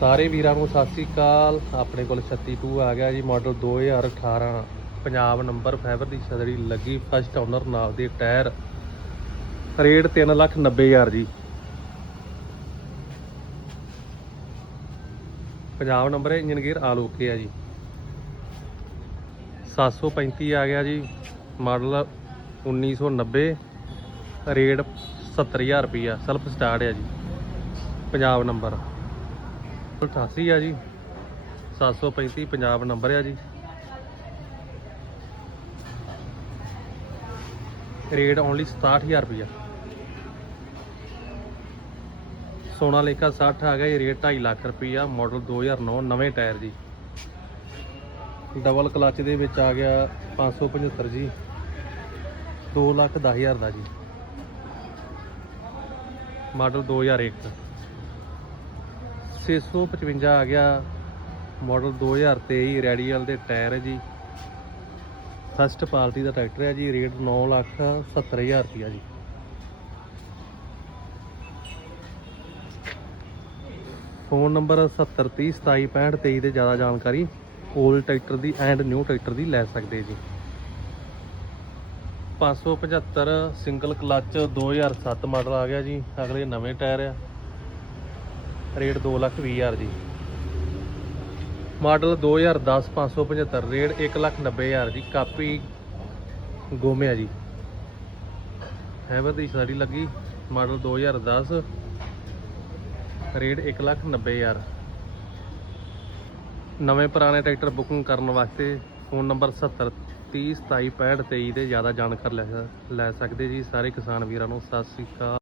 ਸਾਰੇ ਵੀਰਾਂ ਨੂੰ ਸਤਿ ਸ੍ਰੀ ਅਕਾਲ। ਆਪਣੇ ਕੋਲ 32 ਆ ਗਿਆ ਜੀ ਮਾਡਲ 2018 ਪੰਜਾਬ ਨੰਬਰ ਫਾਈਬਰ ਦੀ ਛਤਰੀ ਲੱਗੀ ਫਸਟ ਓਨਰ ਨਾਲ ਦੇ ਟਾਇਰ ਰੇਟ 390000 ਜੀ। ਪੰਜਾਬ ਨੰਬਰ ਹੈ ਇੰਜਨ ਗੇਅਰ ਆਲ ਓਕੇ ਆ ਜੀ। 735 ਆ ਗਿਆ ਜੀ ਮਾਡਲ 1990 ਰੇਟ 70000 ਰੁਪਈਆ ਸੈਲਫ ਸਟਾਰਟ ਆ ਜੀ, ਪੰਜਾਬ ਨੰਬਰ 88 ਆ ਜੀ 735 ਪੰਜਾਬ ਨੰਬਰ ਆ ਜੀ। ਰੇਟ ਓਨਲੀ 67000 ਰੁਪਈਆ। ਲੇਖਾ 60 ਆ ਗਿਆ, ਇਹ ਰੇਟ 2.5 ਲੱਖ ਰੁਪਈਆ ਮਾਡਲ 2009 ਨਵੇਂ ਟਾਇਰ ਜੀ। ਡਬਲ ਕਲਚ ਦੇ ਵਿੱਚ ਆ ਗਿਆ 575 ਜੀ 2 ਲੱਖ 10000 ਦਾ ਜੀ। ਮਾਡਲ 2001 655 ਆ ਗਿਆ। ਮਾਡਲ 2023 ਰੈਡੀਅਲ ਦੇ ਟਾਇਰ ਹੈ ਜੀ। ਫਸਟ ਪਾਰਟੀ ਦਾ ਟਰੈਕਟਰ ਹੈ ਜੀ, ਰੇਟ 9 ਲੱਖ 70000 ਰੁਪਇਆ ਜੀ। ਫੋਨ ਨੰਬਰ 7030276523 ਤੇ ਜ਼ਿਆਦਾ ਜਾਣਕਾਰੀ ਓਲਡ ਟਰੈਕਟਰ ਦੀ ਐਂਡ ਨਿਊ ਟਰੈਕਟਰ ਦੀ ਲੈ ਸਕਦੇ ਜੀ। 575 ਸਿੰਗਲ ਕਲਚ 2007 ਮਾਡਲ ਆ ਗਿਆ ਜੀ, ਅਗਲੇ ਨਵੇਂ ਟਾਇਰ ਆ। ਰੇਟ 2 ਲੱਖ 20 ਹਜ਼ਾਰ ਜੀ। ਮਾਡਲ 2010 575 ਰੇਟ 1 ਲੱਖ 90 ਹਜ਼ਾਰ ਜੀ। ਕਾਪੀ ਗੋਮਿਆ ਜੀ। ਹੈਵਰ ਦੀ ਸਾਡੀ ਲੱਗੀ? ਮਾਡਲ 2010 ਰੇਟ 1 ਲੱਖ 90 ਹਜ਼ਾਰ। ਨਵੇਂ ਪੁਰਾਣੇ ਟਰੈਕਟਰ ਬੁਕਿੰਗ ਕਰਨ ਵਾਸਤੇ ਫੋਨ ਨੰਬਰ 70 30 27 65 23 ਤੇ ਜ਼ਿਆਦਾ ਜਾਣਕਾਰੀ ਲੈ ਲੈ ਸਕਦੇ ਜੀ ਸਾਰੇ ਕਿਸਾਨ ਵੀਰਾਂ ਨੂੰ। ਸਤਿ ਸ੍ਰੀ ਅਕਾਲ।